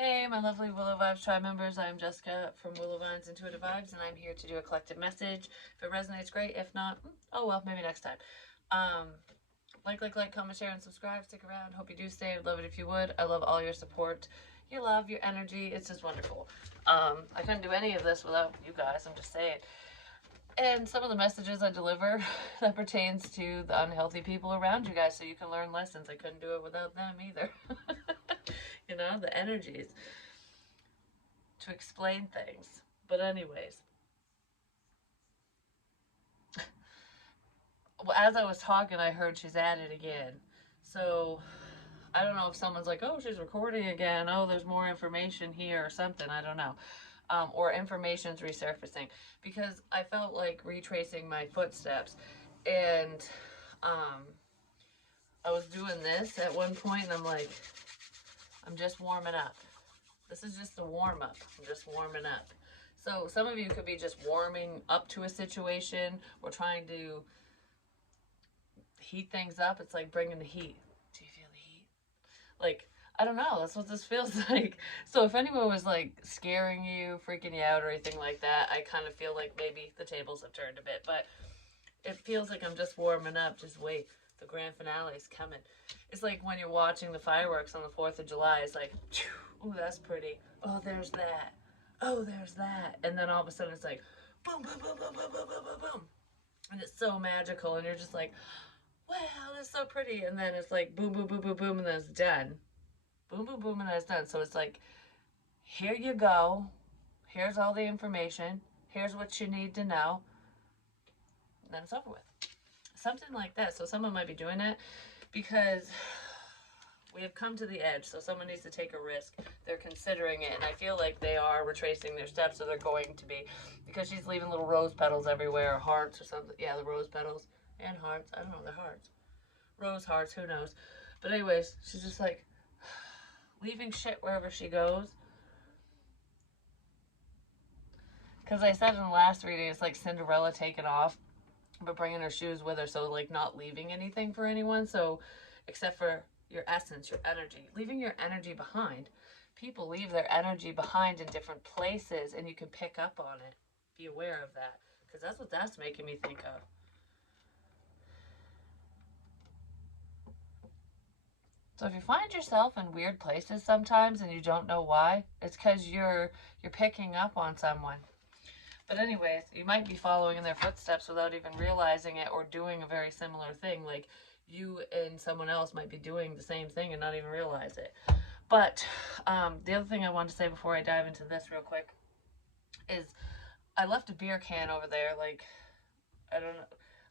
Hey, my lovely Willow Vibes tribe members. I'm Jessica from Willow Vines Intuitive Vibes, and I'm here to do a collective message. If it resonates, great. If not, oh well, maybe next time. Um, like, comment, share, and subscribe. Stick around. Hope you do stay. I'd love it if you would. I love all your support, your love, your energy. It's just wonderful. I couldn't do any of this without you guys. I'm just saying. And some of the messages I deliver that pertains to the unhealthy people around you guys, so you can learn lessons. I couldn't do it without them either. You know, the energies to explain things. But anyways, well, as I was talking, I heard she's at it again. So I don't know if someone's like, oh, she's recording again. Oh, there's more information here or something. I don't know. Or information's resurfacing, because I felt like retracing my footsteps, and I was doing this at one point, and I'm like, I'm just warming up. This is just a warm up. I'm just warming up. So some of you could be just warming up to a situation or trying to heat things up. It's like bringing the heat. Do you feel the heat? Like, I don't know. That's what this feels like. So if anyone was like scaring you, freaking you out, or anything like that, I kind of feel like maybe the tables have turned a bit. But it feels like I'm just warming up. Just wait. The grand finale is coming. It's like when you're watching the fireworks on the 4th of July. It's like, oh, that's pretty. Oh, there's that. Oh, there's that. And then all of a sudden it's like, boom, boom, boom, boom, boom, boom, boom, boom, boom. And it's so magical. And you're just like, wow, that's so pretty. And then it's like, boom, boom, boom, boom, boom. And then it's done. Boom, boom, boom. And then it's done. So it's like, here you go. Here's all the information. Here's what you need to know. And then it's over with. Something like that. So someone might be doing it because we have come to the edge. So someone needs to take a risk. They're considering it, and I feel like they are retracing their steps, or they're going to be, because she's leaving little rose petals everywhere, or hearts or something. Yeah, the rose petals and hearts. I don't know, they're hearts. Rose hearts, who knows. But anyways, she's just like leaving shit wherever she goes. Because I said in the last reading, it's like Cinderella taking off, but bringing her shoes with her, so like not leaving anything for anyone, so except for your essence, your energy, leaving your energy behind. People leave their energy behind in different places, and you can pick up on it. Be aware of that, because that's what that's making me think of. So if you find yourself in weird places sometimes and you don't know why, it's because you're picking up on someone. But anyways, you might be following in their footsteps without even realizing it, or doing a very similar thing. Like you and someone else might be doing the same thing and not even realize it. But the other thing I wanted to say before I dive into this real quick is I left a beer can over there. Like, I don't know.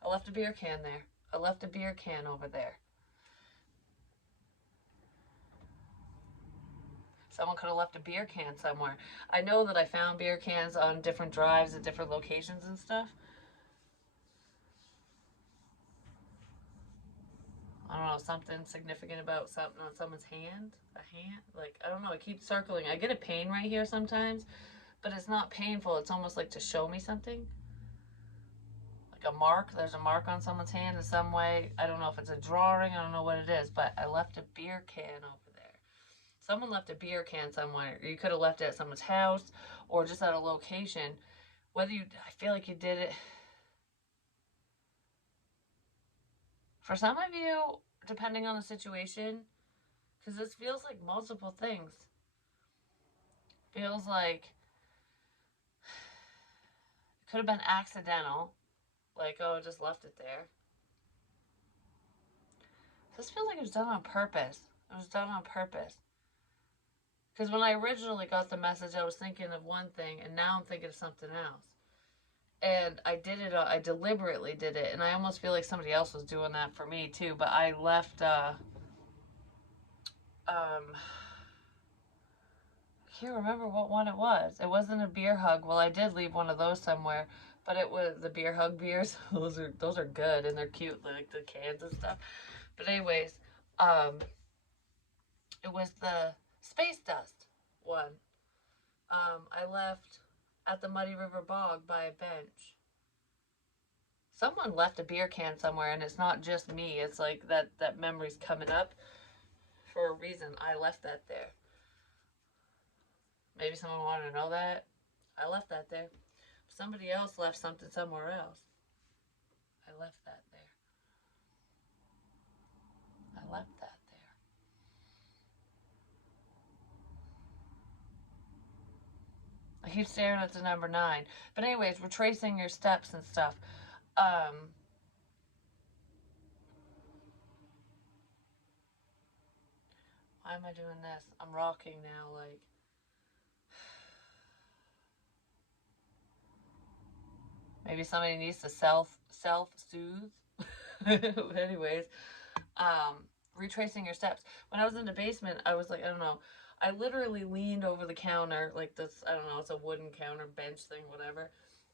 I left a beer can there. I left a beer can over there. Someone could have left a beer can somewhere. I know that I found beer cans on different drives at different locations and stuff. I don't know, something significant about something on someone's hand. A hand? Like, I don't know. I keep circling. I get a pain right here sometimes, but it's not painful. It's almost like to show me something. Like a mark. There's a mark on someone's hand in some way. I don't know if it's a drawing. I don't know what it is, but I left a beer can over there. Someone left a beer can somewhere. You could have left it at someone's house or just at a location. Whether you, I feel like you did it. For some of you, depending on the situation, because this feels like multiple things. Feels like it could have been accidental. Like, oh, I just left it there. This feels like it was done on purpose. It was done on purpose. Because when I originally got the message, I was thinking of one thing, and now I'm thinking of something else. And I did it, I deliberately did it, and I almost feel like somebody else was doing that for me too, but I left, I can't remember what one it was. It wasn't a beer hug. Well, I did leave one of those somewhere, but it was the beer hug beers. those are good, and they're cute, like the cans and stuff. But anyways, it was the space dust one. I left at the Muddy River Bog by a bench. Someone left a beer can somewhere, and it's not just me. It's like that memory's coming up for a reason. I left that there. Maybe someone wanted to know that. I left that there. Somebody else left something somewhere else. I left that there. I left that there. I keep staring at the number 9. But anyways, we're tracing your steps and stuff. Um, why am I doing this? I'm rocking now, like. Maybe somebody needs to self-soothe. Anyways, um, retracing your steps. When I was in the basement, I was like, I don't know. I literally leaned over the counter, like this, I don't know, it's a wooden counter bench thing, whatever.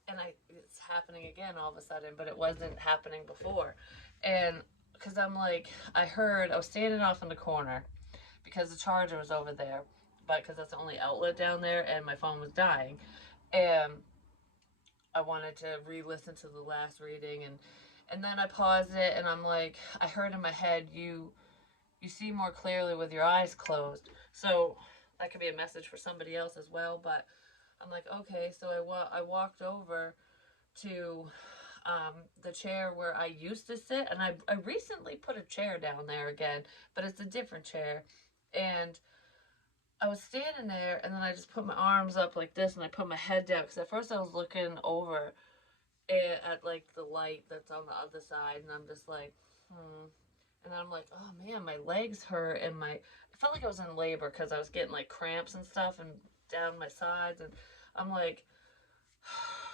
And it's happening again all of a sudden, but it wasn't happening before. And because I'm like, I was standing off in the corner because the charger was over there, but because that's the only outlet down there, and my phone was dying. And I wanted to re-listen to the last reading, and then I paused it, and I'm like, I heard in my head, you see more clearly with your eyes closed. So that could be a message for somebody else as well. But I'm like, okay. So I walked over to the chair where I used to sit, and I recently put a chair down there again, but it's a different chair. And I was standing there, and then I just put my arms up like this, and I put my head down, because at first I was looking over at like the light that's on the other side, and I'm just like, and then I'm like, oh man, my legs hurt, and I felt like I was in labor because I was getting like cramps and stuff and down my sides, and I'm like,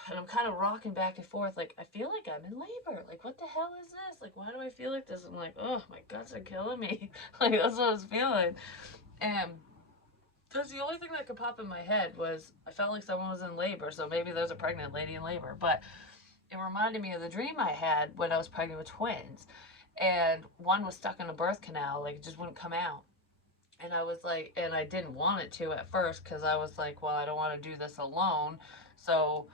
and I'm kind of rocking back and forth, like I feel like I'm in labor. Like, what the hell is this? Like, why do I feel like this? I'm like, oh, my guts are killing me. Like, that's what I was feeling. And because the only thing that could pop in my head was I felt like someone was in labor, so maybe there's a pregnant lady in labor. But it reminded me of the dream I had when I was pregnant with twins. And one was stuck in a birth canal, like it just wouldn't come out. And I was like, and I didn't want it to at first because I was like, well, I don't want to do this alone. So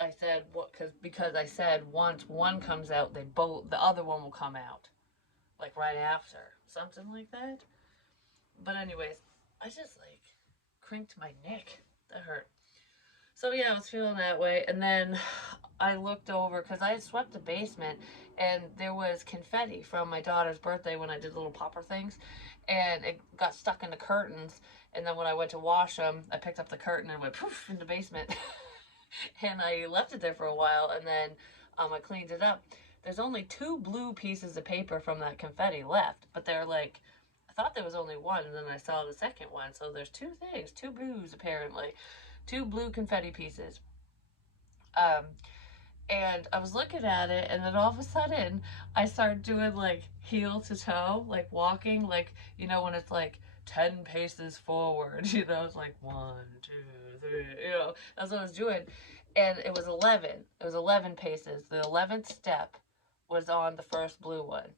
I said, what? Because I said once one comes out, the other one will come out, like right after, something like that. But anyways, I just like crinked my neck. That hurt. So yeah, I was feeling that way, and then I looked over because I had swept the basement, and there was confetti from my daughter's birthday when I did little popper things, and it got stuck in the curtains. And then when I went to wash them, I picked up the curtain and went poof in the basement, and I left it there for a while, and then I cleaned it up. There's only 2 blue pieces of paper from that confetti left, but they're like, I thought there was only one, and then I saw the second one. So there's 2 things, 2 blues apparently, 2 blue confetti pieces. Um, and I was looking at it, and then all of a sudden, I started doing like heel to toe, like walking, like when it's like 10 paces forward. It's like 1, 2, 3. That's what I was doing, and it was 11. It was 11 paces. The 11th step was on the first blue one,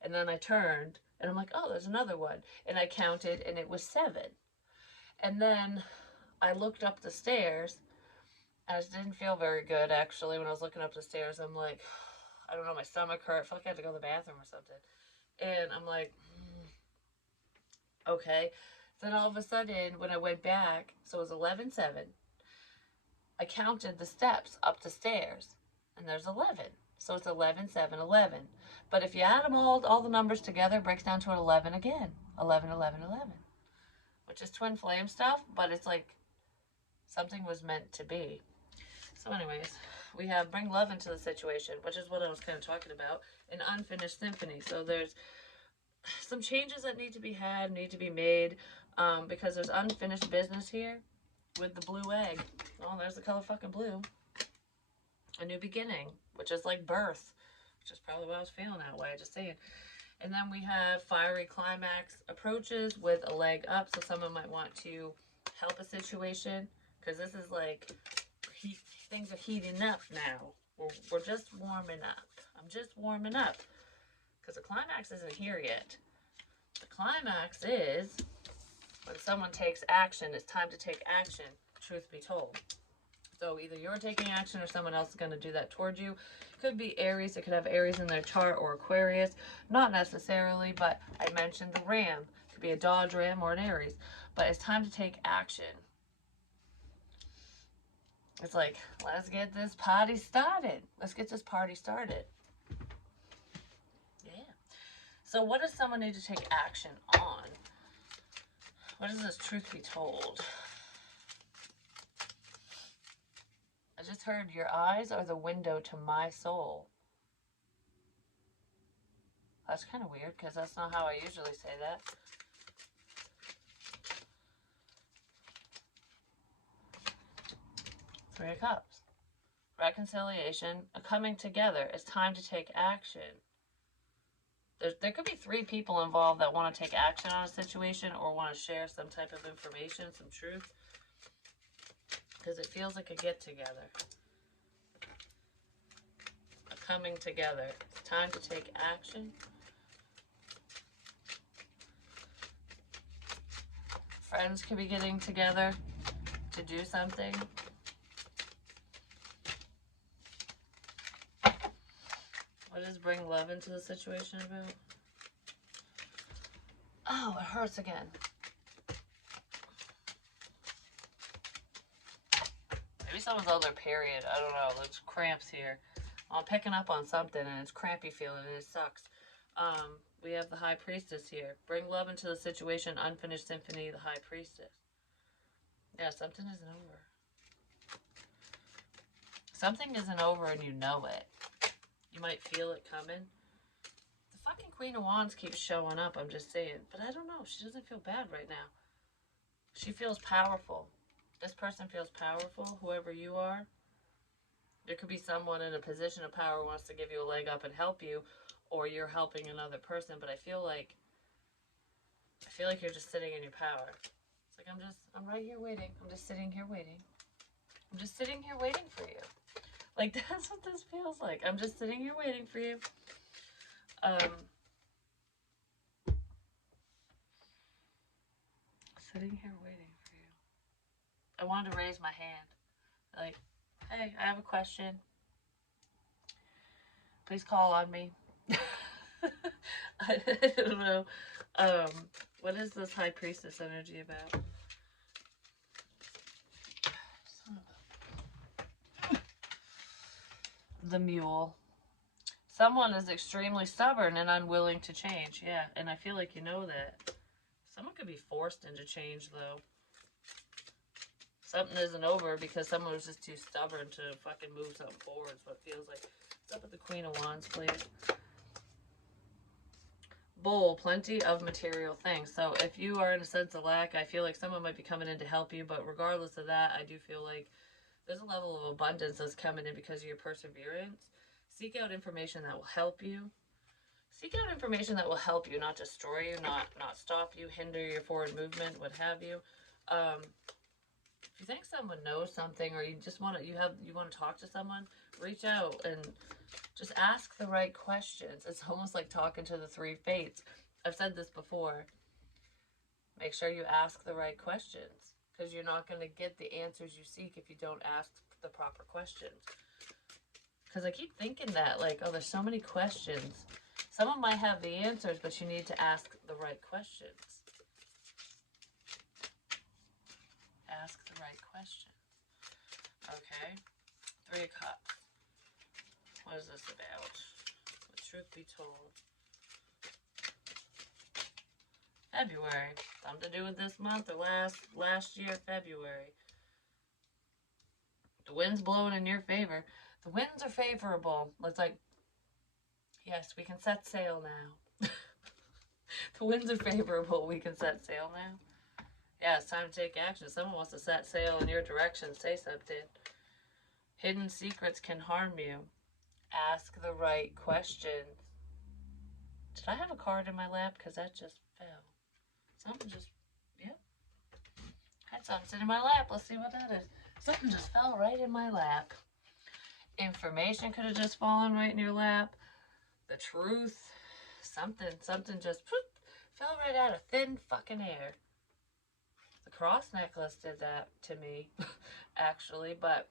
and then I turned, and I'm like, oh, there's another one, and I counted, and it was 7. And then I looked up the stairs. I just didn't feel very good, actually, when I was looking up the stairs. I'm like, I don't know, my stomach hurt. I felt like I had to go to the bathroom or something. And I'm like, okay. Then all of a sudden, when I went back, so it was 11:7. I counted the steps up the stairs, and there's 11. So it's 11:7, 11. But if you add them all the numbers together, it breaks down to 11 again. 11, 11, 11. Which is twin flame stuff, but it's like something was meant to be. So anyways, we have bring love into the situation, which is what I was kind of talking about, an unfinished symphony. So there's some changes that need to be made, because there's unfinished business here with the blue egg. Oh, there's the color fucking blue. A new beginning, which is like birth, which is probably why I was feeling that way, just saying. And then we have fiery climax approaches with a leg up, so someone might want to help a situation, because this is like things are heating up now. We're just warming up. I'm just warming up, because the climax isn't here yet. The climax is when someone takes action. It's time to take action, truth be told. So either you're taking action or someone else is going to do that towards you. Could be Aries. It could have Aries in their chart, or Aquarius. Not necessarily, but I mentioned the ram. It could be a Dodge ram or an Aries. But it's time to take action. It's like, let's get this party started. Let's get this party started. Yeah. So what does someone need to take action on? What is this truth be told? I just heard your eyes are the window to my soul. That's kind of weird because that's not how I usually say that. Three of Cups. Reconciliation, a coming together. It's time to take action. There could be three people involved that want to take action on a situation or want to share some type of information, some truth. Because it feels like a get-together. A coming together. It's time to take action. Friends could be getting together to do something. What does bring love into the situation about? Oh, it hurts again. Maybe someone's on their period. I don't know. There's cramps here. I'm picking up on something and it's crampy feeling and it sucks. We have the High Priestess here. Bring love into the situation. Unfinished symphony, the High Priestess. Yeah, something isn't over. Something isn't over and you know it. You might feel it coming. The fucking Queen of Wands keeps showing up, I'm just saying. But I don't know. She doesn't feel bad right now. She feels powerful. This person feels powerful, whoever you are. There could be someone in a position of power who wants to give you a leg up and help you, or you're helping another person, but I feel like you're just sitting in your power. It's like I'm right here waiting. I'm just sitting here waiting. I'm just sitting here waiting for you. Like, that's what this feels like. I'm just sitting here waiting for you. Sitting here waiting for you. I wanted to raise my hand. Like, hey, I have a question. Please call on me. I don't know. What is this High Priestess energy about? The Mule. Someone is extremely stubborn and unwilling to change. Yeah, and I feel like you know that. Someone could be forced into change, though. Something isn't over because someone was just too stubborn to fucking move something forward. Is what it feels like. What's up with the Queen of Wands, please? Bowl, plenty of material things. So if you are in a sense of lack, I feel like someone might be coming in to help you. But regardless of that, I do feel like there's a level of abundance that's coming in because of your perseverance. Seek out information that will help you. Seek out information that will help you, not destroy you, not stop you, hinder your forward movement, what have you. If you think someone knows something, or you just want to talk to someone, reach out and just ask the right questions. It's almost like talking to the three fates. I've said this before. Make sure you ask the right questions, because you're not going to get the answers you seek if you don't ask the proper questions. Because I keep thinking that, like, oh, there's so many questions. Someone might have the answers, but you need to ask the right questions. Ask the right questions. Okay. 3 of Cups. What is this about? The truth be told. February. Something to do with this month or last year, February. The wind's blowing in your favor. The winds are favorable. It's like, yes, we can set sail now. The winds are favorable. We can set sail now. Yeah, it's time to take action. Someone wants to set sail in your direction. Say something. Hidden secrets can harm you. Ask the right questions. Did I have a card in my lap? Because that just fell. Something just, yep. Had something in my lap. Let's see what that is. Something just fell right in my lap. Information could have just fallen right in your lap. The truth. Something just fell right out of thin fucking air. The cross necklace did that to me, actually, but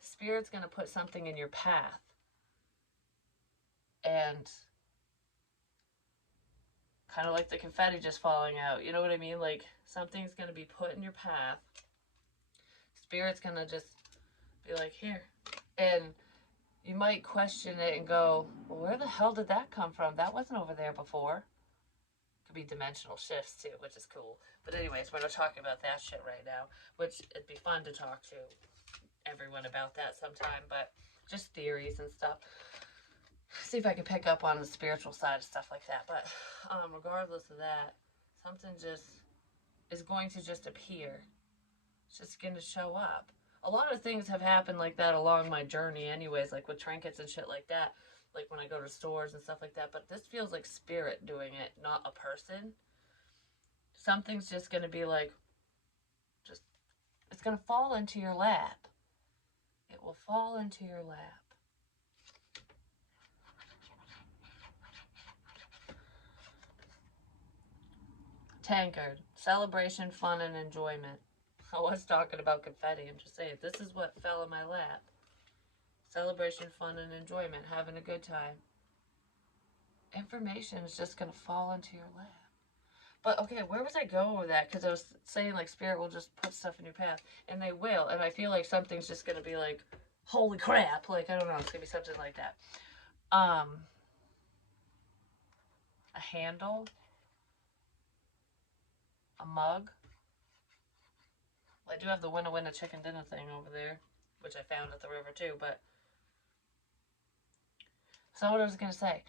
Spirit's going to put something in your path and Kind of like the confetti just falling out. You know what I mean? Like, something's going to be put in your path. Spirit's going to just be like, here. And you might question it and go, well, where the hell did that come from? That wasn't over there before. Could be dimensional shifts too, which is cool. But anyways, we're not talking about that shit right now, which it'd be fun to talk to everyone about that sometime, but just theories and stuff. See if I can pick up on the spiritual side of stuff like that. But regardless of that, something just is going to just appear. It's just going to show up. A lot of things have happened like that along my journey anyways, like with trinkets and shit like that, like when I go to stores and stuff like that. But this feels like spirit doing it, not a person. Something's just going to be like, just, it's going to fall into your lap. It will fall into your lap. Tankard, celebration, fun, and enjoyment. I was talking about confetti. I'm just saying, this is what fell in my lap. Celebration, fun, and enjoyment. Having a good time. Information is just going to fall into your lap. But, okay, where was I going with that? Because I was saying, like, spirit will just put stuff in your path. And they will. And I feel like something's just going to be like, holy crap. Like, I don't know. It's going to be something like that. A handle. A mug. I do have the winner chicken dinner thing over there, which I found at the river too, but so what I was gonna say,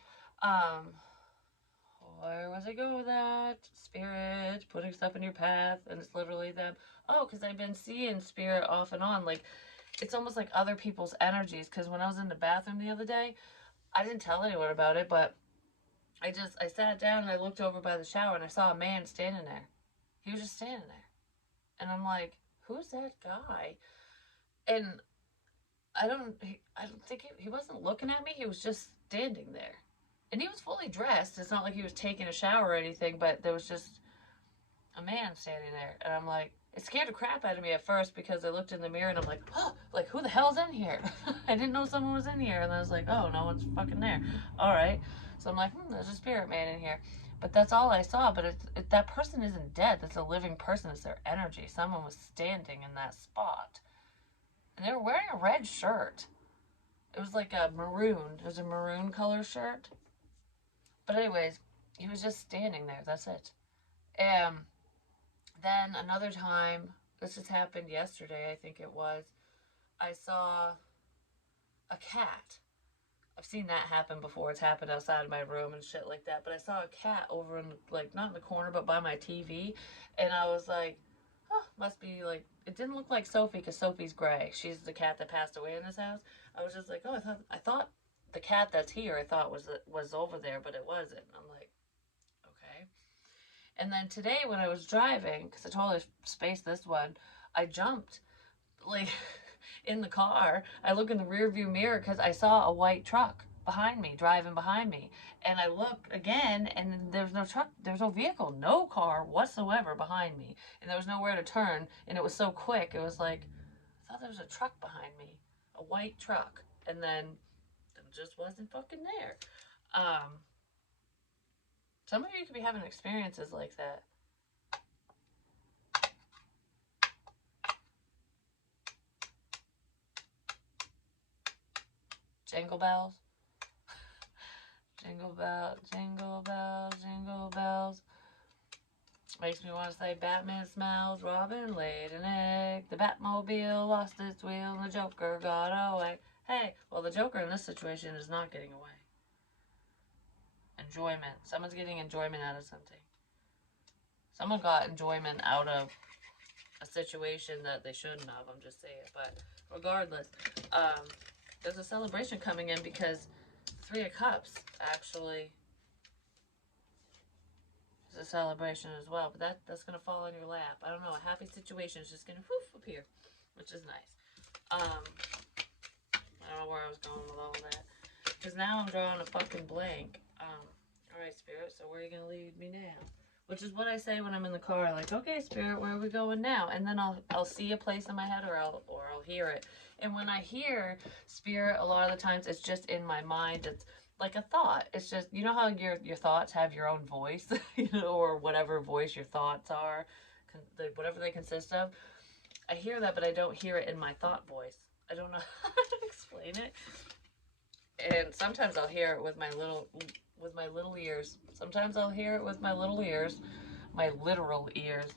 where was I going with that? Spirit, putting stuff in your path, and it's literally them. Oh, because I've been seeing spirit off and on, like, it's almost like other people's energies, because when I was in the bathroom the other day, I didn't tell anyone about it, but I sat down and I looked over by the shower and I saw a man standing there. He was just standing there. And I'm like, who's that guy? And I don't think he wasn't looking at me. He was just standing there. And he was fully dressed. It's not like he was taking a shower or anything, but there was just a man standing there. And I'm like, it scared the crap out of me at first because I looked in the mirror and I'm like, oh, like, who the hell's in here? I didn't know someone was in here. And I was like, oh, no one's fucking there. All right. So I'm like, there's a spirit man in here. But that's all I saw. But that person isn't dead. That's a living person. It's their energy. Someone was standing in that spot. And they were wearing a red shirt. It was like a maroon. It was a maroon color shirt. But anyways, he was just standing there. That's it. Then another time, this just happened yesterday, I think it was, I saw a cat. I've seen that happen before. It's happened outside of my room and shit like that. But I saw a cat over in, like, not in the corner, but by my TV. And I was like, oh, must be, like, it didn't look like Sophie because Sophie's gray. She's the cat that passed away in this house. I was just like, oh, I thought the cat that's here, I thought was over there, but it wasn't. I'm like, okay. And then today when I was driving, because I totally spaced this one, I jumped, like, in the car. I look in the rear view mirror because I saw a white truck behind me, driving behind me. And I look again, and there's no truck, there's no vehicle, no car whatsoever behind me. And there was nowhere to turn, and it was so quick, it was like, I thought there was a truck behind me, a white truck. And then it just wasn't fucking there. Some of you could be having experiences like that. Jingle bells. Jingle bells, jingle bells, jingle bells. Makes me want to say Batman smells, Robin laid an egg, the Batmobile lost its wheel, and the Joker got away. Hey, well, the Joker in this situation is not getting away. Enjoyment. Someone's getting enjoyment out of something. Someone got enjoyment out of a situation that they shouldn't have, I'm just saying. But regardless, there's a celebration coming in because Three of Cups actually is a celebration as well. But that's going to fall in your lap. I don't know. A happy situation is just going to appear, which is nice. I don't know where I was going with all that. Because now I'm drawing a fucking blank. Alright, Spirit, so where are you going to lead me now? Which is what I say when I'm in the car, like, okay, Spirit, where are we going now? And then I'll see a place in my head or I'll hear it. And when I hear Spirit, a lot of the times it's just in my mind. like a thought. It's just, you know how your thoughts have your own voice, or whatever voice your thoughts are, whatever they consist of. I hear that, but I don't hear it in my thought voice. I don't know how to explain it. And sometimes I'll hear it with my little ears. Sometimes I'll hear it with my little ears, my literal ears.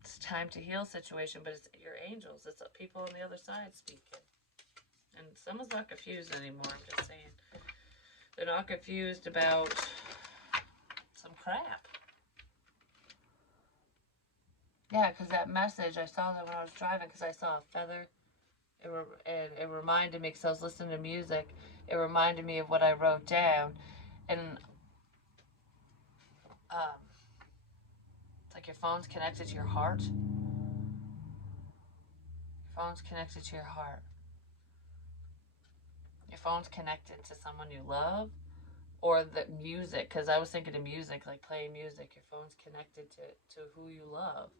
It's time to heal situation, but it's your angels. It's people on the other side speaking. And someone's not confused anymore. I'm just saying. They're not confused about some crap. Yeah, because that message, I saw that when I was driving, because I saw a feather. It reminded me, because I was listening to music, it reminded me of what I wrote down. And it's like your phone's connected to your heart. Your phone's connected to your heart. Your phone's connected to someone you love, or the music, because I was thinking of music, like playing music. Your phone's connected to who you love.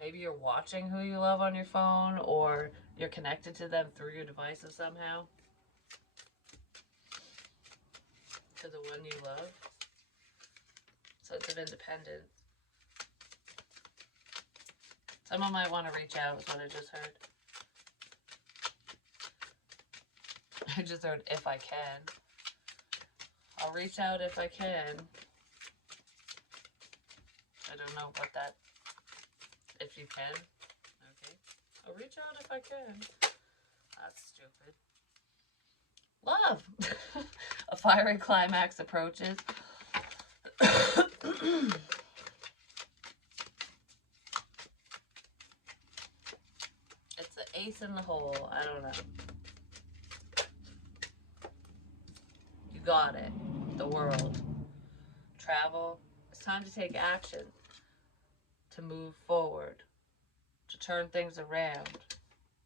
Maybe you're watching who you love on your phone, or you're connected to them through your devices somehow. To the one you love. Sense of independence. Someone might want to reach out, is what I just heard. I just heard, if I can. I'll reach out if I can. I don't know what that, if you can. Okay. I'll reach out if I can. That's stupid. Love. A fiery climax approaches. It's the ace in the hole. I don't know. You got it. The world. Travel. It's time to take action. To move forward. To turn things around.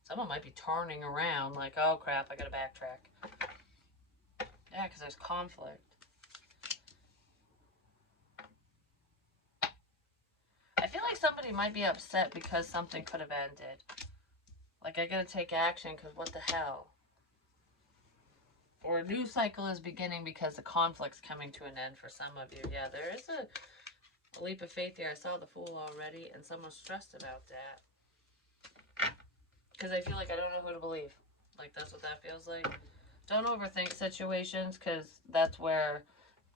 Someone might be turning around like, oh crap, I gotta backtrack. Yeah, because there's conflict. I feel like somebody might be upset because something could have ended. Like, I gotta take action because what the hell? Or a new cycle is beginning because the conflict's coming to an end for some of you. Yeah, there is a leap of faith here. I saw the Fool already, and someone's stressed about that. Because I feel like I don't know who to believe. Like, that's what that feels like. Don't overthink situations, because that's where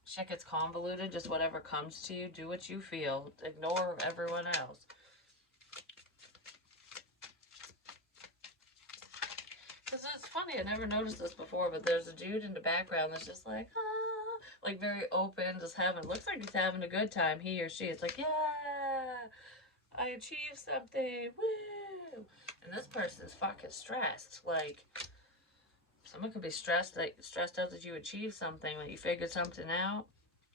shit gets convoluted. Just whatever comes to you, do what you feel. Ignore everyone else. Because it's funny, I never noticed this before, but there's a dude in the background that's just like, ah, like very open, just having, looks like he's having a good time, he or she. It's like, yeah, I achieved something, woo. And this person's fucking stressed. Like, someone could be stressed out that you achieved something, that you figured something out.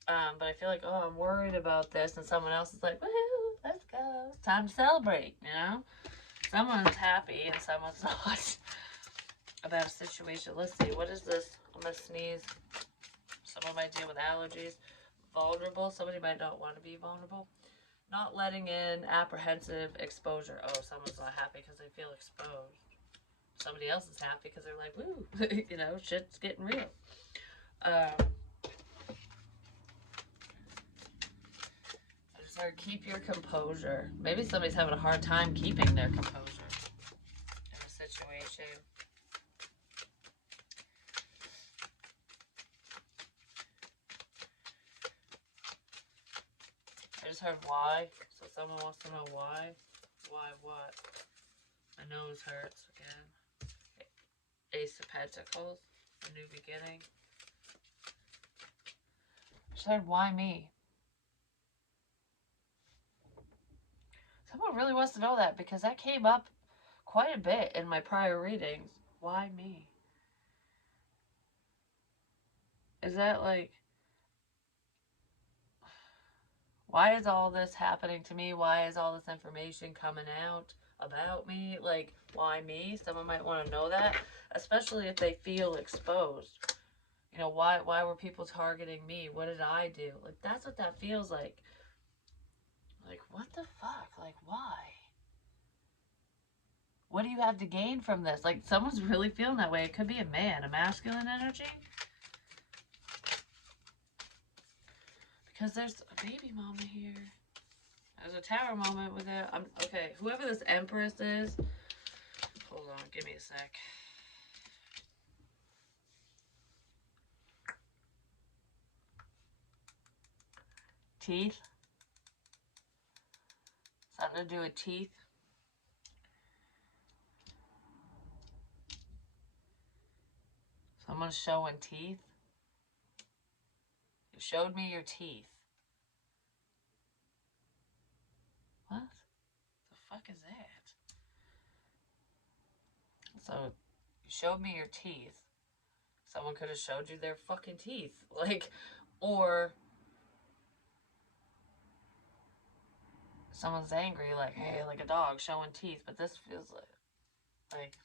But I feel like, oh, I'm worried about this, and someone else is like, woohoo, let's go. It's time to celebrate, you know? Someone's happy and someone's not about a situation. Let's see, what is this? I'm gonna sneeze. Someone might deal with allergies. Vulnerable, somebody might not want to be vulnerable. Not letting in apprehensive exposure. Oh, someone's not happy because they feel exposed. Somebody else is happy because they're like, woo, you know, shit's getting real. Or keep your composure. Maybe somebody's having a hard time keeping their composure in a situation. I just heard why. So someone wants to know why. Why what? My nose hurts again. Ace of Pentacles. A new beginning. I just heard why me. Someone really wants to know that because that came up quite a bit in my prior readings. Why me? Is that like, why is all this happening to me? Why is all this information coming out about me? Like, why me? Someone might want to know that, especially if they feel exposed. You know, why were people targeting me? What did I do? Like, that's what that feels like. Like, what the fuck? Like, why? What do you have to gain from this? Like, someone's really feeling that way. It could be a man, a masculine energy. Because there's a baby mama here. There's a tower moment with it. Okay, whoever this empress is. Hold on, give me a sec. Teeth. Something to do with teeth. Someone's showing teeth. You showed me your teeth. What the fuck is that? So, you showed me your teeth. Someone could have showed you their fucking teeth. Like, or someone's angry, like, hey, like a dog showing teeth, but this feels like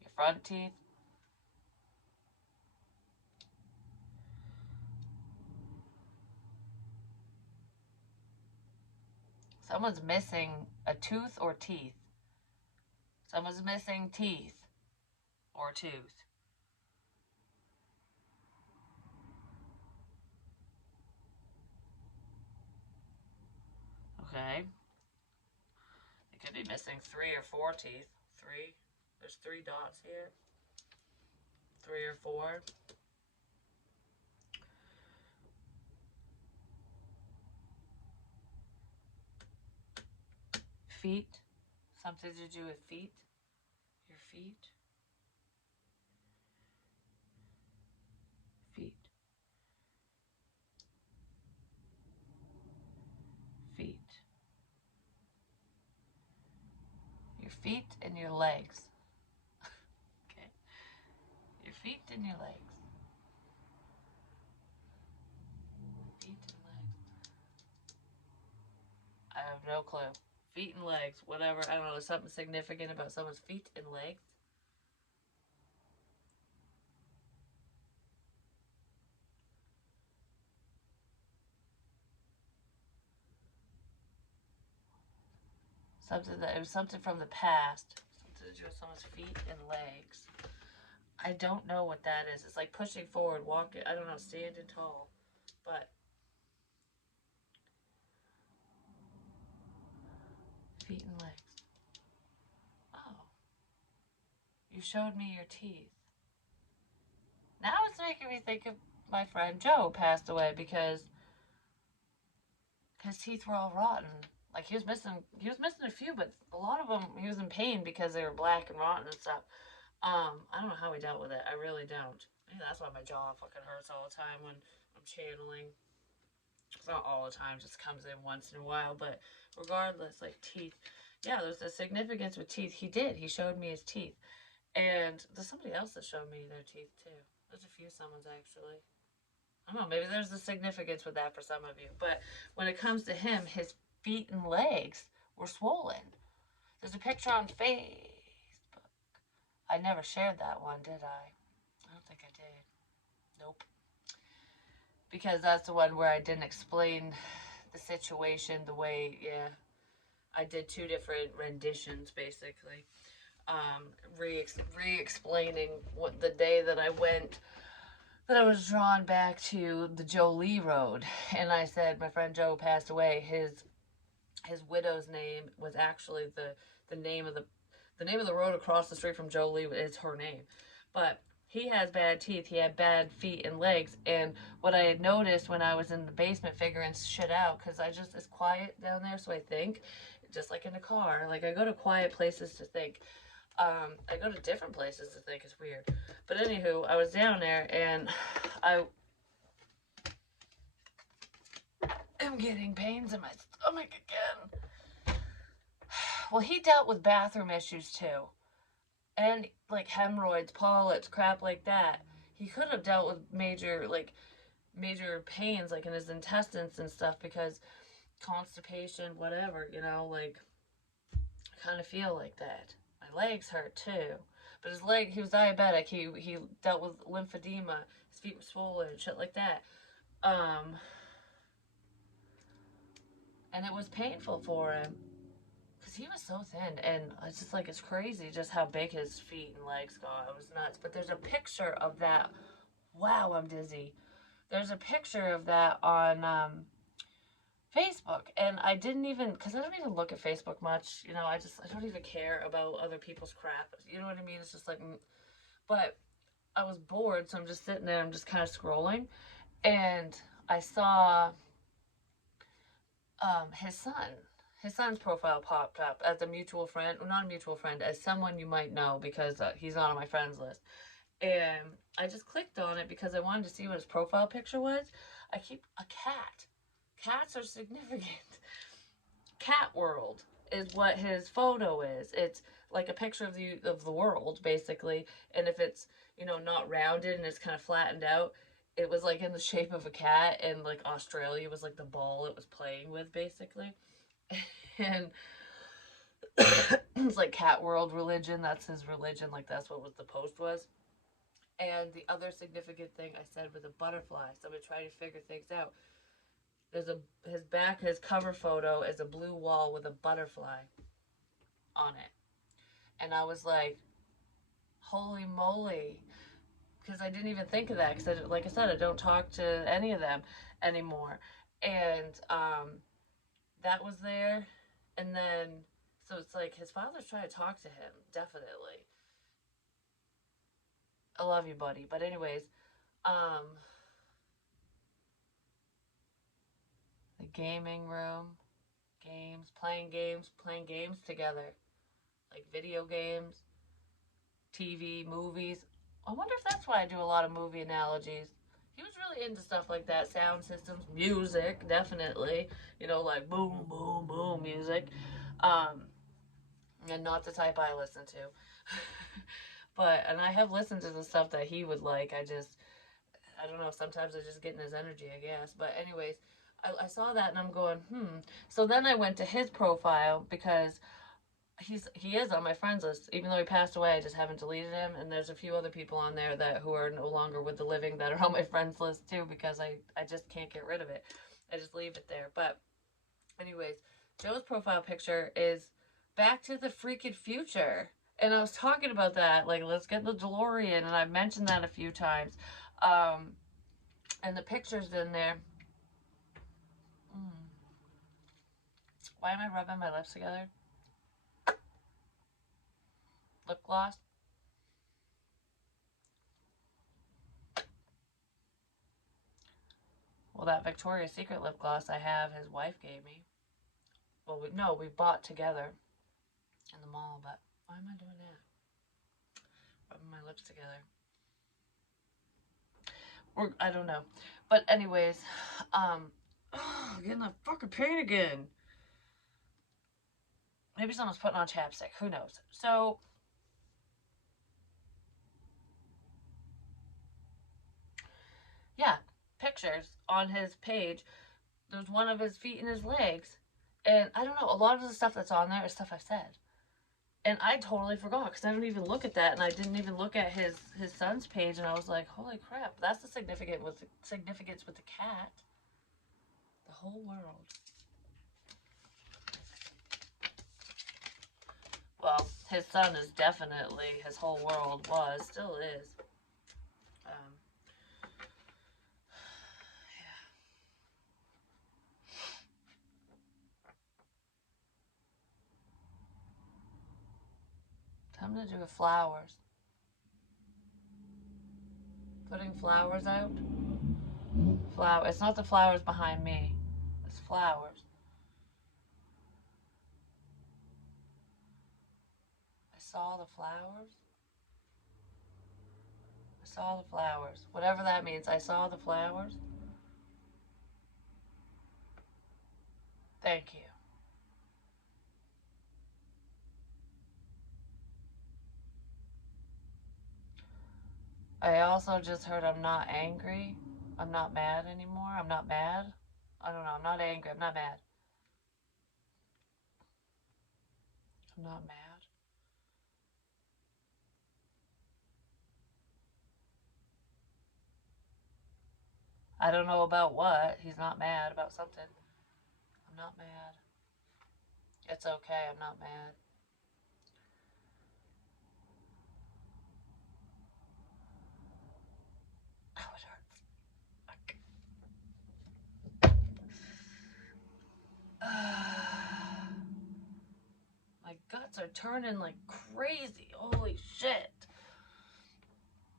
your front teeth. Someone's missing a tooth or teeth. Someone's missing teeth or tooth. Okay. They could be missing 3 or 4 teeth. 3. There's 3 dots here. 3 or 4. Feet. Something to do with feet. Your feet. Feet. Feet. Your feet and your legs. Okay. Your feet and your legs. Feet and legs. I have no clue. Feet and legs, whatever. I don't know. There's something significant about someone's feet and legs. It was something from the past. Something to do with someone's feet and legs. I don't know what that is. It's like pushing forward, walking. I don't know, standing tall, but feet and legs. Oh, you showed me your teeth. Now it's making me think of my friend Joe passed away because his teeth were all rotten. Like he was missing a few, but a lot of them he was in pain because they were black and rotten and stuff. I don't know how he dealt with it. I really don't. Maybe that's why my jaw fucking hurts all the time when I'm channeling. It's not all the time, just comes in once in a while. But regardless, like teeth. Yeah, there's a significance with teeth. He showed me his teeth. And there's somebody else that showed me their teeth too. There's a few someone's actually. I don't know, maybe there's a significance with that for some of you. But when it comes to him, his feet and legs were swollen. There's a picture on Facebook. I never shared that one, did I? I don't think I did. Nope. Because that's the one where I didn't explain the situation the way, yeah. I did 2 different renditions, basically. Re-explaining what the day that I went, that I was drawn back to the Jolie Road. And I said, my friend Joe passed away. His widow's name was actually the name of the road across the street from Jolie is her name. But he has bad teeth. He had bad feet and legs. And what I had noticed when I was in the basement figuring shit out, because it's quiet down there, so I think, just like in a car. Like I go to quiet places to think. I go to different places to think. It's weird. But anywho, I was down there and I am getting pains in my stomach again. Well, he dealt with bathroom issues too. And like hemorrhoids, polyps, crap like that. He could have dealt with major pains like in his intestines and stuff because constipation, whatever, like I kind of feel like that. My legs hurt too. But he was diabetic. He dealt with lymphedema. His feet were swollen, shit like that. And it was painful for him because because he was so thin, and it's just like it's crazy just how big his feet and legs got. It was nuts. But there's a picture of that. Wow, I'm dizzy. There's a picture of that on Facebook, and I didn't even, because I don't even look at Facebook much. You know, I don't even care about other people's crap. You know what I mean? It's just like, but I was bored, so I'm just sitting there. I'm just kind of scrolling, and I saw his son. His son's profile popped up as a mutual friend, well, not a mutual friend, as someone you might know because he's not on my friends list. And I just clicked on it because I wanted to see what his profile picture was. I keep a cat. Cats are significant. Cat world is what his photo is. It's like a picture of the world basically, and if it's, you know, not rounded and it's kind of flattened out, it was like in the shape of a cat, and like Australia was like the ball it was playing with basically. And it's like cat world religion, that's his religion, like that's what was the post was. And the other significant thing I said was a butterfly, so I'm trying to figure things out. There's a his back, his cover photo is a blue wall with a butterfly on it. And I was like, holy moly. Because I didn't even think of that. Because, like I said, I don't talk to any of them anymore. And that was there. And then, so it's like his father's trying to talk to him, definitely. I love you, buddy. But, anyways, um, the gaming room, playing games together. Like video games, TV, movies. I wonder if that's why I do a lot of movie analogies. He was really into stuff like that, sound systems, music, definitely. You know, like boom, boom, boom music. Um, and not the type I listen to. But, and I have listened to the stuff that he would like. I don't know, sometimes I just get in his energy, I guess. But, anyways, I saw that and I'm going, hmm. So then I went to his profile because he is on my friends list, even though he passed away. I just haven't deleted him, and there's a few other people on there that who are no longer with the living that are on my friends list too, because I just can't get rid of it. I just leave it there. But anyways, Joe's profile picture is Back to the freaking Future, and I was talking about that, like, let's get the DeLorean, and I mentioned that a few times. um and the pictures in there. mm, why am I rubbing my lips together? Lip gloss. Well, that Victoria's Secret lip gloss I have, his wife gave me. Well, no, we bought together in the mall, but why am I doing that? Rubbing my lips together. I don't know. But anyways, getting the fucking pain again. Maybe someone's putting on chapstick. Who knows? So, yeah, pictures on his page. There's one of his feet and his legs. And I don't know, a lot of the stuff that's on there is stuff I've said. And I totally forgot because I don't even look at that, and I didn't even look at his son's page, and I was like, holy crap, that's the significance with the cat. The whole world. Well, his son is definitely, his whole world was, still is. Um, Something to do with flowers. Putting flowers out. Flower. It's not the flowers behind me. It's flowers. I saw the flowers. I saw the flowers. Whatever that means. I saw the flowers. Thank you. I also just heard I'm not angry. I'm not mad anymore. I'm not mad. I don't know. I'm not angry. I'm not mad. I'm not mad. I don't know about what. He's not mad about something. I'm not mad. It's okay. I'm not mad. Oh, it hurts. My guts are turning like crazy. Holy shit.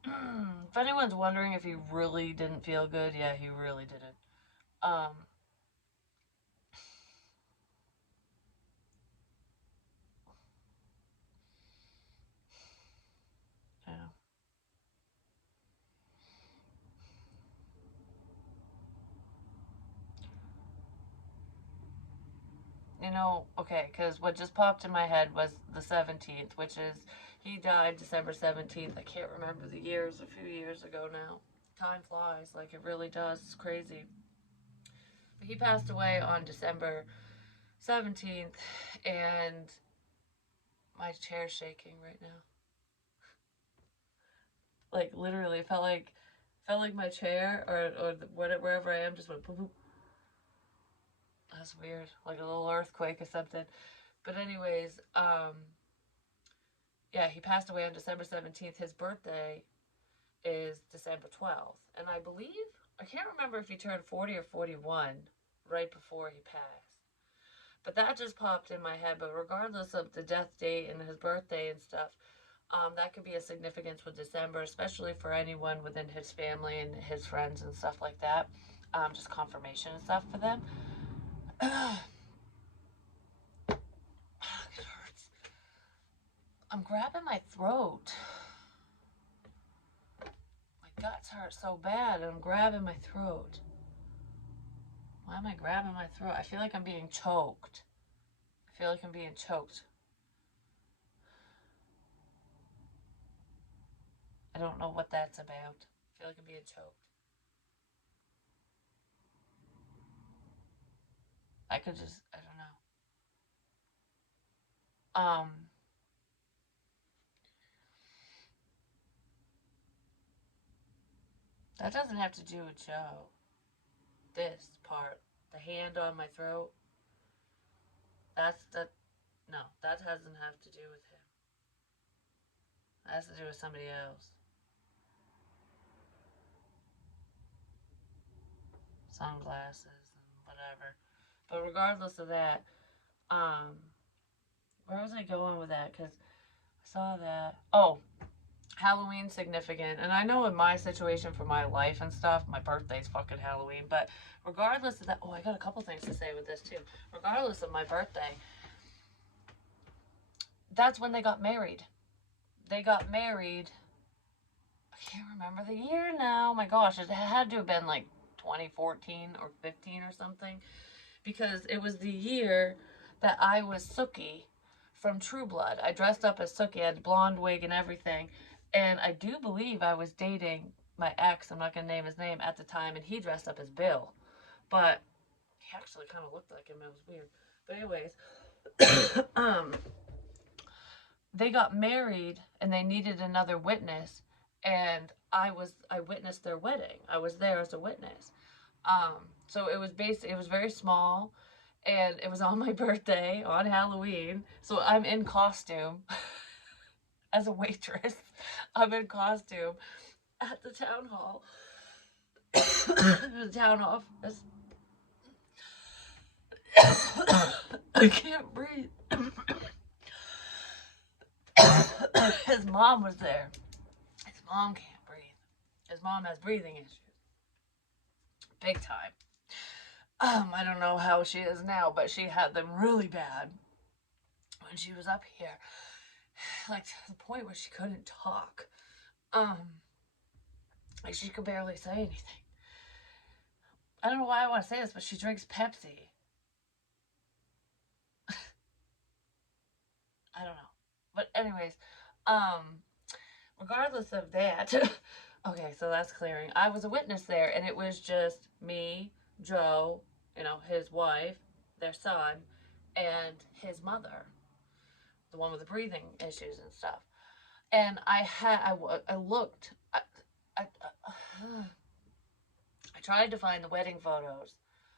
If anyone's wondering if he really didn't feel good, yeah, he really didn't. Um, yeah. Okay, because what just popped in my head was the 17th, which is he died December 17th. I can't remember the years, a few years ago now. Time flies, like it really does. It's crazy. But he passed away on December 17th, and my chair's shaking right now. Like literally, it felt like my chair or wherever I am just went boop boop. That's weird, like a little earthquake or something. But anyways, yeah, he passed away on December 17th. His birthday is December 12th. And I believe, I can't remember if he turned 40 or 41 right before he passed. But that just popped in my head. But regardless of the death date and his birthday and stuff, that could be a significance with December, especially for anyone within his family and his friends and stuff like that. Just confirmation and stuff for them. It hurts. I'm grabbing my throat. My guts hurt so bad, and I'm grabbing my throat. Why am I grabbing my throat? I feel like I'm being choked. I feel like I'm being choked. I don't know what that's about. I feel like I'm being choked. I could just, I don't know. That doesn't have to do with Joe. This part, the hand on my throat, that. No, that doesn't have to do with him. That has to do with somebody else. Sunglasses and whatever. But regardless of that, um, where was I going with that? Because I saw that. Oh, Halloween significant. And I know in my situation for my life and stuff, my birthday's fucking Halloween. But regardless of that, oh, I got a couple things to say with this too. Regardless of my birthday, that's when they got married. They got married. I can't remember the year now. Oh my gosh, it had to have been like 2014 or 15 or something. Because it was the year that I was Sookie from True Blood. I dressed up as Sookie, I had a blonde wig and everything. And I do believe I was dating my ex, I'm not going to name his name, at the time, and he dressed up as Bill. But he actually kind of looked like him. It was weird. But, anyways, they got married and they needed another witness. And I witnessed their wedding. I was there as a witness. So it was very small, and it was on my birthday on Halloween. So I'm in costume as a waitress. I'm in costume at the town hall, the town office. I can't breathe. His mom was there. His mom can't breathe. His mom has breathing issues, big time. I don't know how she is now, but she had them really bad when she was up here, like to the point where she couldn't talk. Um, like she could barely say anything. I don't know why I want to say this, but she drinks Pepsi. I don't know. But anyways, um, regardless of that, okay, so that's clearing. I was a witness there, and it was just me, Joe, his wife, their son, and his mother, the one with the breathing issues and stuff. And I looked, I, I tried to find the wedding photos,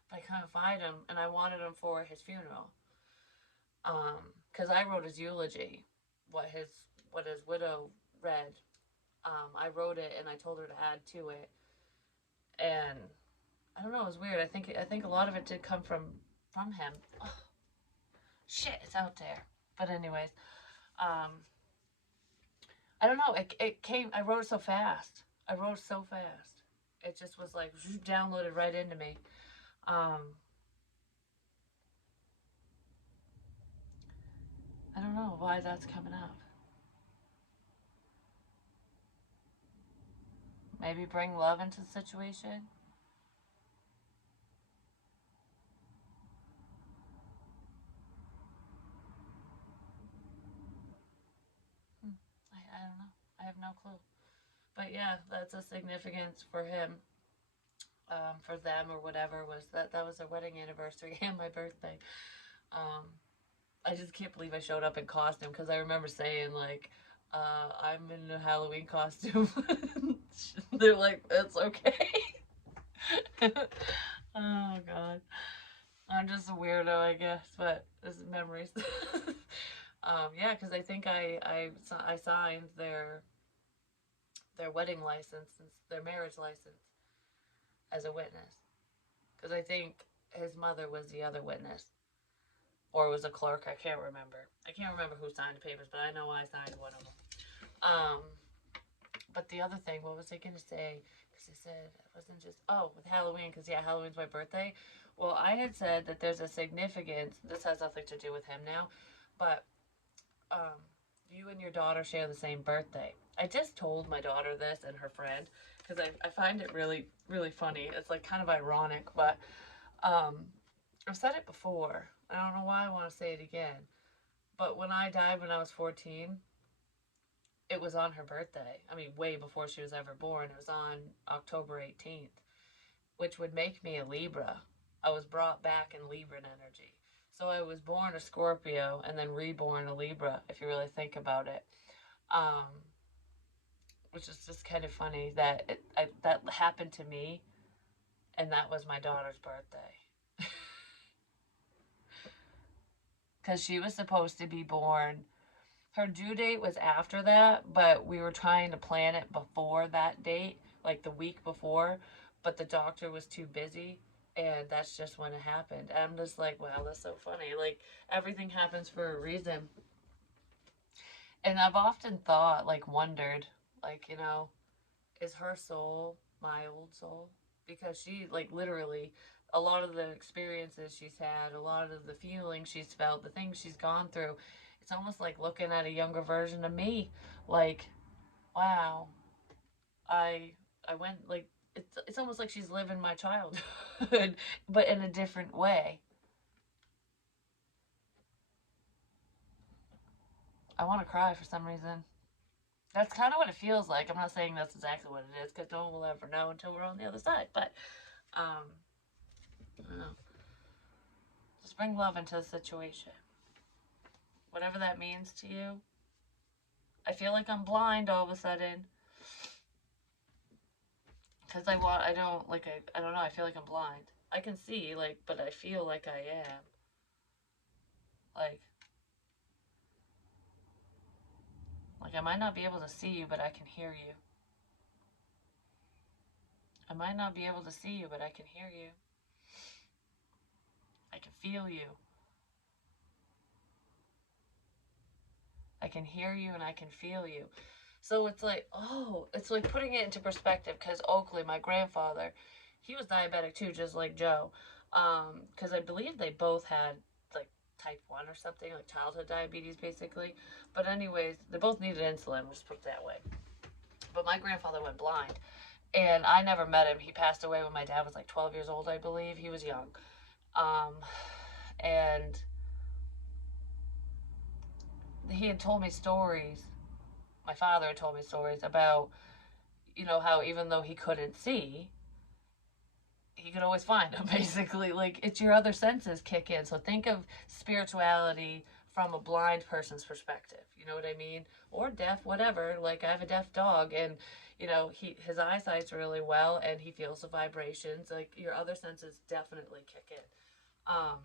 but I couldn't find them, and I wanted them for his funeral. Because I wrote his eulogy, what his what his widow read. I wrote it and I told her to add to it, and I don't know, it was weird. I think a lot of it did come from him. Oh, shit, it's out there. But anyways, um, I don't know. It came. I wrote it so fast. I wrote so fast. It just was like downloaded right into me. Um, I don't know why that's coming up. Maybe bring love into the situation. Hmm. I don't know. I have no clue. But yeah, that's a significance for him, for them or whatever. Was that was their wedding anniversary and my birthday. Um, I just can't believe I showed up in costume because I remember saying like, I'm in a Halloween costume. They're like, it's okay. Oh God, I'm just a weirdo, I guess. But this is memories. Yeah, because I think I signed their wedding license, their marriage license, as a witness. Because I think his mother was the other witness, or it was a clerk. I can't remember. I can't remember who signed the papers, but I know I signed one of them. Um, but the other thing, what was I gonna say? Because I said it wasn't just with Halloween, because yeah, Halloween's my birthday. Well, I had said that there's a significance. This has nothing to do with him now, but um, you and your daughter share the same birthday. I just told my daughter this and her friend because I find it really really funny. It's like kind of ironic, but um, I've said it before. I don't know why I want to say it again. But when I died when I was 14, it was on her birthday. I mean, way before she was ever born. It was on October 18th, which would make me a Libra. I was brought back in Libran energy. So I was born a Scorpio and then reborn a Libra, if you really think about it. Um, which is just kind of funny that that happened to me, and that was my daughter's birthday. Because she was supposed to be born. Her due date was after that, but we were trying to plan it before that date, like the week before, but the doctor was too busy, and that's just when it happened. And I'm just like, wow, that's so funny. Like, everything happens for a reason. And I've often thought, like, wondered, like, is her soul my old soul? Because she, like, literally, a lot of the experiences she's had, a lot of the feelings she's felt, the things she's gone through, it's almost like looking at a younger version of me. Like, wow, I I went like it's almost like she's living my childhood, but in a different way. I want to cry for some reason. That's kind of what it feels like. I'm not saying that's exactly what it is because no one will ever know until we're on the other side. But um, I don't know. Just bring love into the situation, whatever that means to you. I feel like I'm blind all of a sudden because I don't like I don't know. I feel like I'm blind. I can see like, but I feel like I am like I might not be able to see you, but I can hear you. I might not be able to see you, but I can hear you. I can feel you. I can hear you and I can feel you. So it's like, oh, it's like putting it into perspective because Oakley, my grandfather, he was diabetic too, just like Joe. Because I believe they both had like type 1 or something, like childhood diabetes basically. But, anyways, they both needed insulin, let's put it that way. But my grandfather went blind and I never met him. He passed away when my dad was like 12 years old, I believe. He was young. Um, and he had told me stories. My father had told me stories about, how even though he couldn't see, he could always find them, basically. Like, it's your other senses kick in. So think of spirituality from a blind person's perspective. You know what I mean? Or deaf, whatever. Like, I have a deaf dog, and, his eyesight's really well, and he feels the vibrations. Like, your other senses definitely kick in. Um,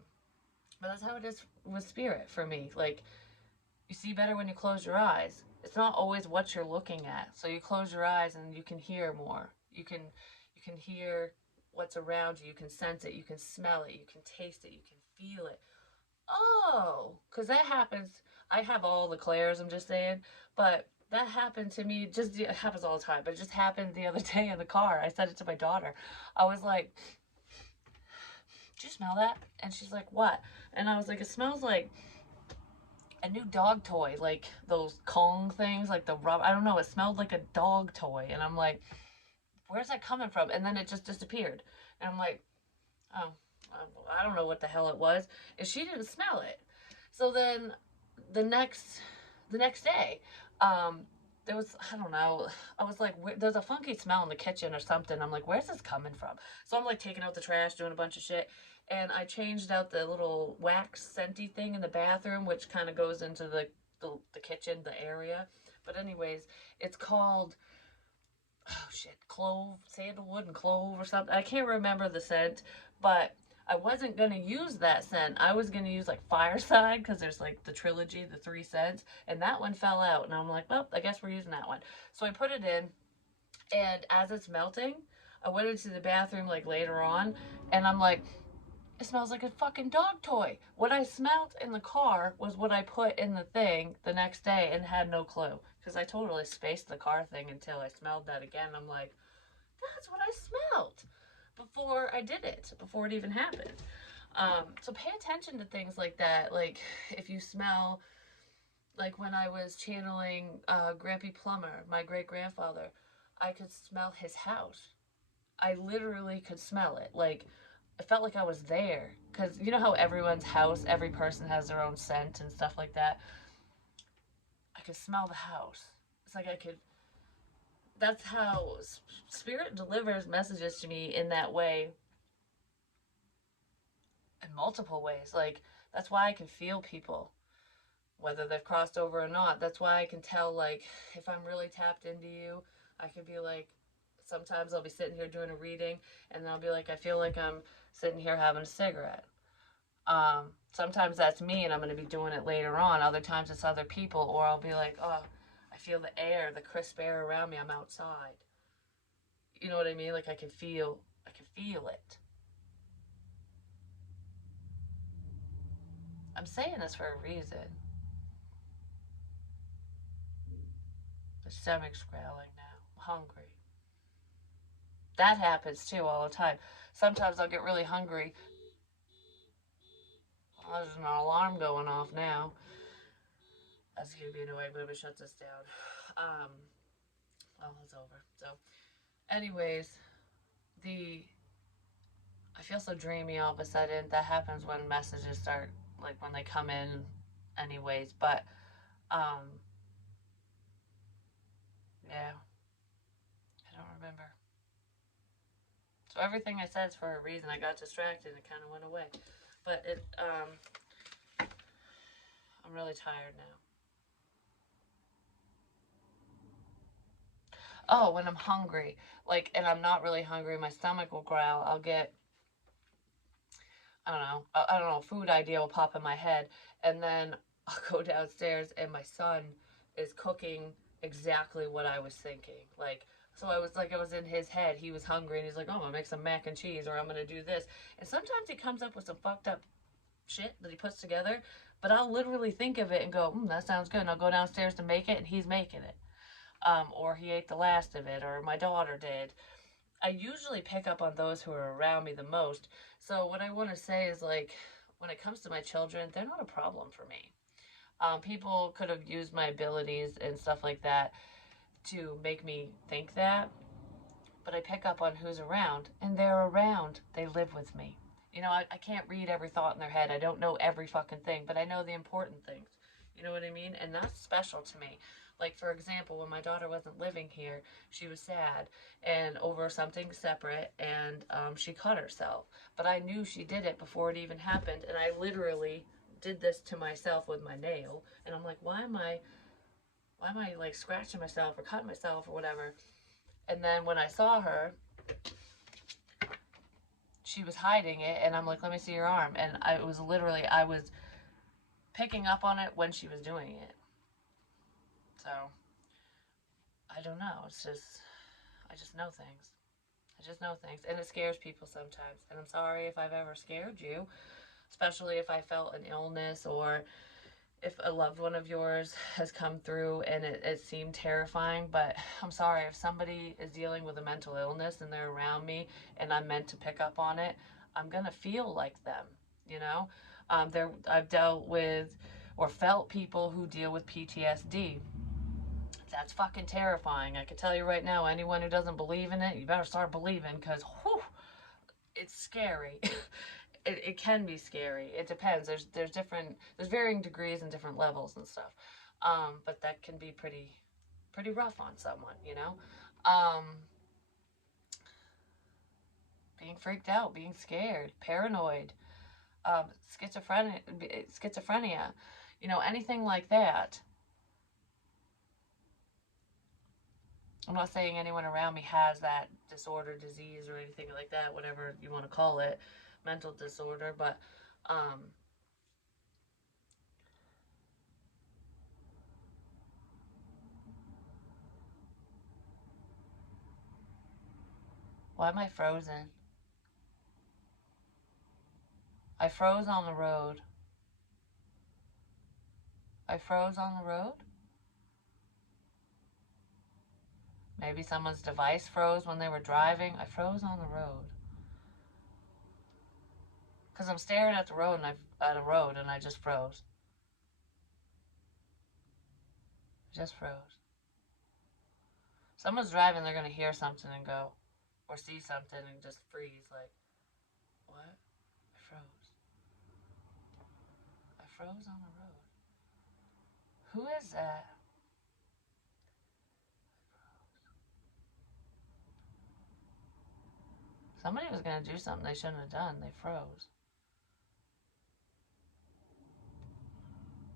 But that's how it is with spirit for me. Like, you see better when you close your eyes. It's not always what you're looking at. So you close your eyes and you can hear more. You can hear what's around you. You can sense it. You can smell it. You can taste it. You can feel it. Oh, because that happens. I have all the clairs, I'm just saying. But that happened to me, just it happens all the time. But it just happened the other day in the car. I said it to my daughter. I was like, "Did you smell that?" And she's like, "What?" And I was like, "It smells like a new dog toy, like those Kong things, like the rub. I don't know. It smelled like a dog toy." And I'm like, "Where's that coming from?" And then it just disappeared. And I'm like, "Oh, I don't know what the hell it was." And she didn't smell it. So then the next the next day, um, there was, I don't know. I was like, there's a funky smell in the kitchen or something. I'm like, where's this coming from? So I'm like taking out the trash, doing a bunch of shit, and I changed out the little wax scenty thing in the bathroom, which kind of goes into the kitchen, the area. But anyways, it's called, oh shit, clove, sandalwood and clove or something. I can't remember the scent, but I wasn't gonna use that scent. I was gonna use like Fireside, because there's like the trilogy, the three scents, and that one fell out. And I'm like, well, I guess we're using that one. So I put it in, and as it's melting, I went into the bathroom like later on, and I'm like, it smells like a fucking dog toy. What I smelled in the car was what I put in the thing the next day and had no clue. Because I totally spaced the car thing until I smelled that again. I'm like, that's what I smelled before I did it, before it even happened. So pay attention to things like that. Like if you smell, like when I was channeling Grampy Plumber, my great grandfather, I could smell his house. I literally could smell it. Like I felt like I was there, because you know how everyone's house, every person has their own scent and stuff like that. I could smell the house. It's like I could. That's how spirit delivers messages to me in that way, in multiple ways. Like that's why I can feel people, whether they've crossed over or not. That's why I can tell, like, if I'm really tapped into you, I can be like, sometimes I'll be sitting here doing a reading, and then I'll be like, I feel like I'm sitting here having a cigarette. Sometimes that's me, and I'm going to be doing it later on. Other times it's other people, or I'll be like, oh, I feel the air, the crisp air around me. I'm outside. You know what I mean? Like I can feel it. I'm saying this for a reason. The stomach's growling now. I'm hungry. That happens too all the time. Sometimes I'll get really hungry. Oh, there's an alarm going off now. That's gonna be annoying, but I'm gonna shut this down. Um, well, it's over. So, anyways, the I feel so dreamy all of a sudden. That happens when messages start, like when they come in, anyways. But yeah, I don't remember. So everything I said is for a reason. I got distracted and it kind of went away. But I'm really tired now. Oh, when I'm hungry, like, and I'm not really hungry, my stomach will growl. I'll get, I don't know, food idea will pop in my head, and then I'll go downstairs, and my son is cooking exactly what I was thinking. Like, so I was like, I was in his head. He was hungry, and he's like, "Oh, I'm gonna make some mac and cheese, or I'm gonna do this." And sometimes he comes up with some fucked up shit that he puts together, but I'll literally think of it and go, "That sounds good." And I'll go downstairs to make it, and he's making it. Or he ate the last of it, or my daughter did. I usually pick up on those who are around me the most. So what I want to say is, like, when it comes to my children, they're not a problem for me. People could have used my abilities and stuff like that to make me think that, but I pick up on who's around, and they're around. They live with me. I can't read every thought in their head. I don't know every fucking thing, but I know the important things. You know what I mean? And that's special to me. Like, for example, when my daughter wasn't living here, she was sad and over something separate, and she cut herself. But I knew she did it before it even happened, and I literally did this to myself with my nail. And I'm like, why am I like scratching myself or cutting myself or whatever? And then when I saw her, she was hiding it, and I'm like, let me see your arm. And it was literally, I was picking up on it when she was doing it. So, I don't know. It's just, I just know things. I just know things. And it scares people sometimes. And I'm sorry if I've ever scared you, especially if I felt an illness or if a loved one of yours has come through and it seemed terrifying. But I'm sorry if somebody is dealing with a mental illness and they're around me and I'm meant to pick up on it, I'm going to feel like them, you know? I've dealt with or felt people who deal with PTSD. That's fucking terrifying. I can tell you right now, anyone who doesn't believe in it, you better start believing, because it's scary. It can be scary. It depends. There's varying degrees and different levels and stuff. But that can be pretty rough on someone, you know. Um, Being freaked out, being scared, paranoid, schizophrenia, you know, anything like that. I'm not saying anyone around me has that disorder, disease, or anything like that, whatever you want to call it, mental disorder, but um, why am I frozen? I froze on the road. I froze on the road? Maybe someone's device froze when they were driving. I froze on the road. Because I'm staring at the road and I just froze. I just froze. Someone's driving, they're going to hear something and go, or see something and just freeze. Like, what? I froze. I froze on the road. Who is that? Somebody was going to do something they shouldn't have done. They froze.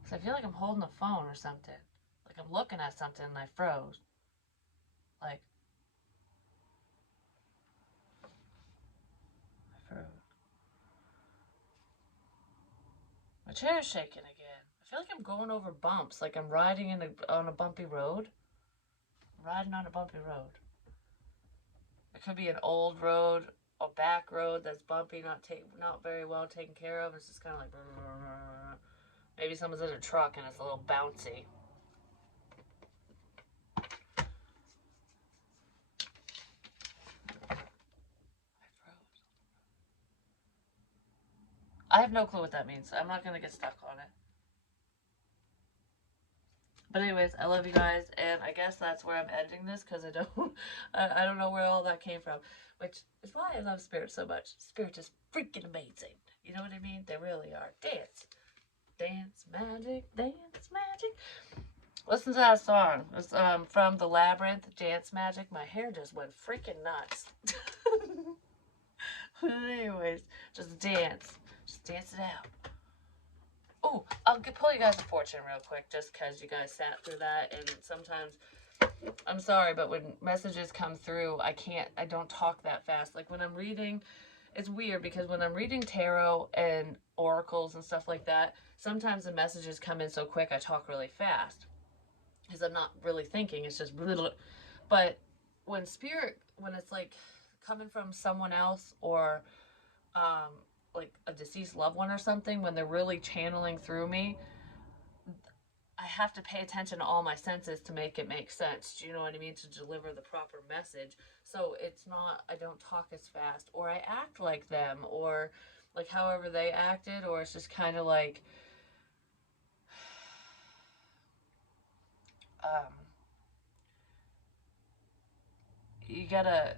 Because I feel like I'm holding a phone or something. Like I'm looking at something and I froze. Like, I froze. My chair's shaking again. I feel like I'm going over bumps. Like I'm riding on a bumpy road. I'm riding on a bumpy road. It could be an old road, a back road that's bumpy, not very well taken care of. It's just kind of like, maybe someone's in a truck and it's a little bouncy. I have no clue what that means. I'm not gonna get stuck on it. But anyways, I love you guys, and I guess that's where I'm ending this because I don't know where all that came from, which is why I love Spirit so much. Spirit is freaking amazing. You know what I mean? They really are. Dance, dance, magic, dance, magic. Listen to that song. It's from The Labyrinth, Dance Magic. My hair just went freaking nuts. Anyways, just dance. Just dance it out. Oh, I'll pull you guys a fortune real quick just because you guys sat through that. And sometimes, I'm sorry, but when messages come through, I don't talk that fast. Like when I'm reading, it's weird because when I'm reading tarot and oracles and stuff like that, sometimes the messages come in so quick I talk really fast because I'm not really thinking. It's just, but when it's like coming from someone else or um, like a deceased loved one or something, when they're really channeling through me, I have to pay attention to all my senses to make it make sense. Do you know what I mean? To deliver the proper message. So it's not, I don't talk as fast or I act like them or like however they acted, or it's just kind of like, um, you gotta,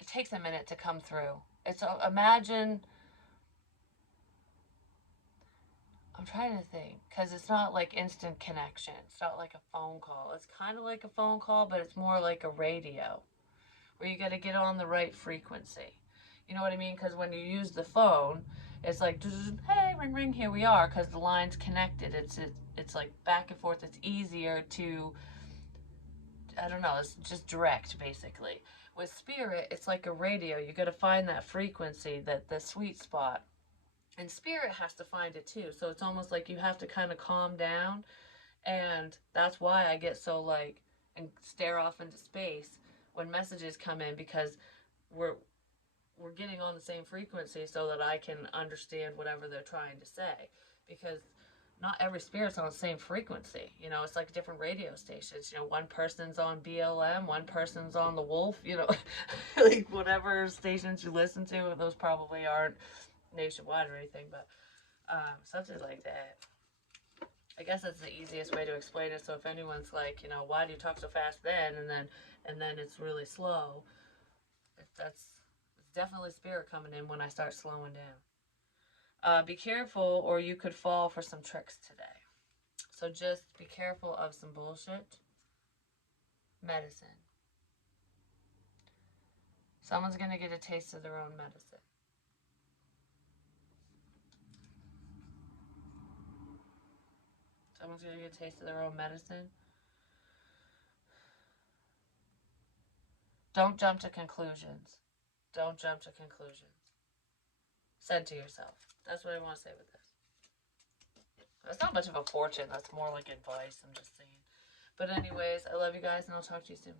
it takes a minute to come through. Imagine, I'm trying to think, because it's not like instant connection. It's not like a phone call. It's kind of like a phone call, but it's more like a radio, where you got to get on the right frequency. You know what I mean? Because when you use the phone, it's like, hey, ring, ring, here we are, because the line's connected. It's like back and forth. It's easier to, I don't know, it's just direct, basically. with spirit, it's like a radio. You got to find that frequency, that the sweet spot. And spirit has to find it too. So it's almost like you have to kind of calm down. And that's why I get so like and stare off into space when messages come in, because we're we're getting on the same frequency so that I can understand whatever they're trying to say. Because not every spirit's on the same frequency. You know, it's like different radio stations. You know, one person's on BLM, one person's on the Wolf. You know, like whatever stations you listen to, those probably aren't nationwide or anything, but something like that. I guess that's the easiest way to explain it. So if anyone's like, you know, why do you talk so fast then, and then it's really slow, it's definitely spirit coming in when I start slowing down. Be careful, or you could fall for some tricks today. So just be careful of some bullshit. Medicine. Someone's gonna get a taste of their own medicine. Someone's gonna get a taste of their own medicine. Don't jump to conclusions. Don't jump to conclusions. Said to yourself. That's what I want to say with this. That's not much of a fortune. That's more like advice. I'm just saying. But anyways, I love you guys, and I'll talk to you soon.